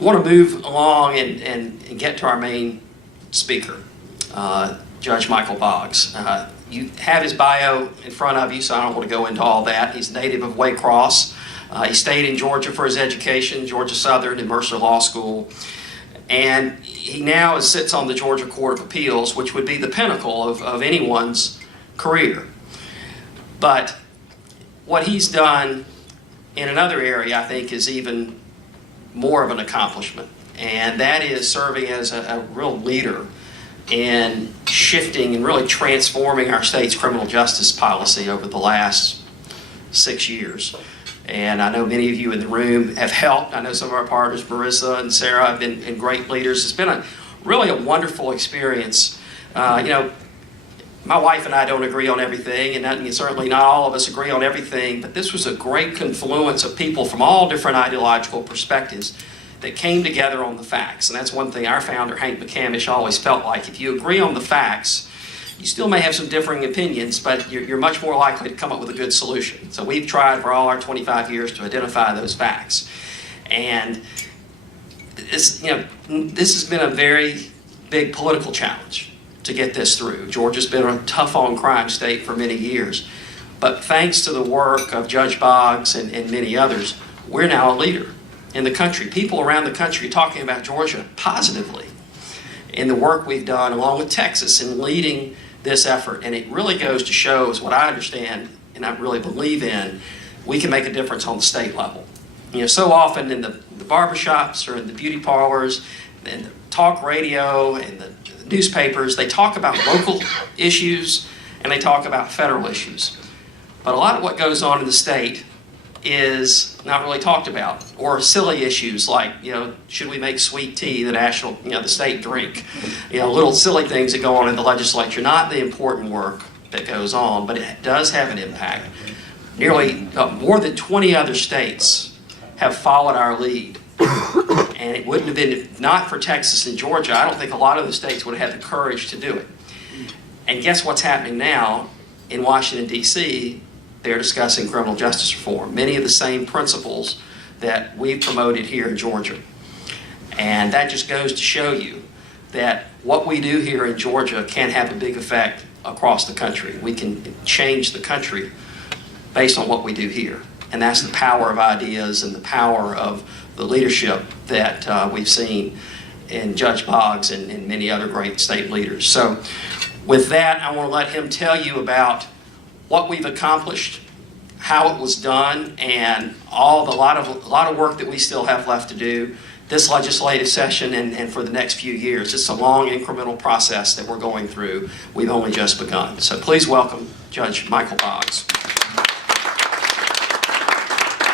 I want to move along and get to our main speaker, Judge Michael Boggs. You have his bio in front of you, so I don't want to go into all that. He's a native of Waycross. He stayed in Georgia for his education, Georgia Southern and Mercer Law School. And he now sits on the Georgia Court of Appeals, which would be the pinnacle of anyone's career. But what he's done in another area, I think, is even more of an accomplishment. And that is serving as a real leader in shifting and really transforming our state's criminal justice policy over the last 6 years. And I know many of you in the room have helped. I know some of our partners, Marissa and Sarah, have been great leaders. It's been really a wonderful experience. My wife and I don't agree on everything, and certainly not all of us agree on everything, but this was a great confluence of people from all different ideological perspectives that came together on the facts. And that's one thing our founder, Hank McCamish, always felt like. If you agree on the facts, you still may have some differing opinions, but you're much more likely to come up with a good solution. So we've tried for all our 25 years to identify those facts. And this has been a very big political challenge to get this through. Georgia's been a tough on crime state for many years. But thanks to the work of Judge Boggs and many others, we're now a leader in the country. People around the country talking about Georgia positively in the work we've done along with Texas in leading this effort. And it really goes to show, is what I understand and I really believe in, we can make a difference on the state level. So often in the barbershops or in the beauty parlors and the talk radio and the newspapers, they talk about local issues and they talk about federal issues. But a lot of what goes on in the state is not really talked about, or silly issues like, should we make sweet tea the state drink? Little silly things that go on in the legislature, not the important work that goes on, but it does have an impact. Nearly more than 20 other states have followed our lead. And it wouldn't have been, if not for Texas and Georgia, I don't think a lot of the states would have had the courage to do it. And guess what's happening now in Washington, D.C.? They're discussing criminal justice reform. Many of the same principles that we've promoted here in Georgia. And that just goes to show you that what we do here in Georgia can have a big effect across the country. We can change the country based on what we do here. And that's the power of ideas and the power of the leadership that we've seen in Judge Boggs and many other great state leaders. So with that, I want to let him tell you about what we've accomplished, how it was done, and a lot of work that we still have left to do this legislative session and for the next few years. It's a long incremental process that we're going through. We've only just begun. So please welcome Judge Michael Boggs.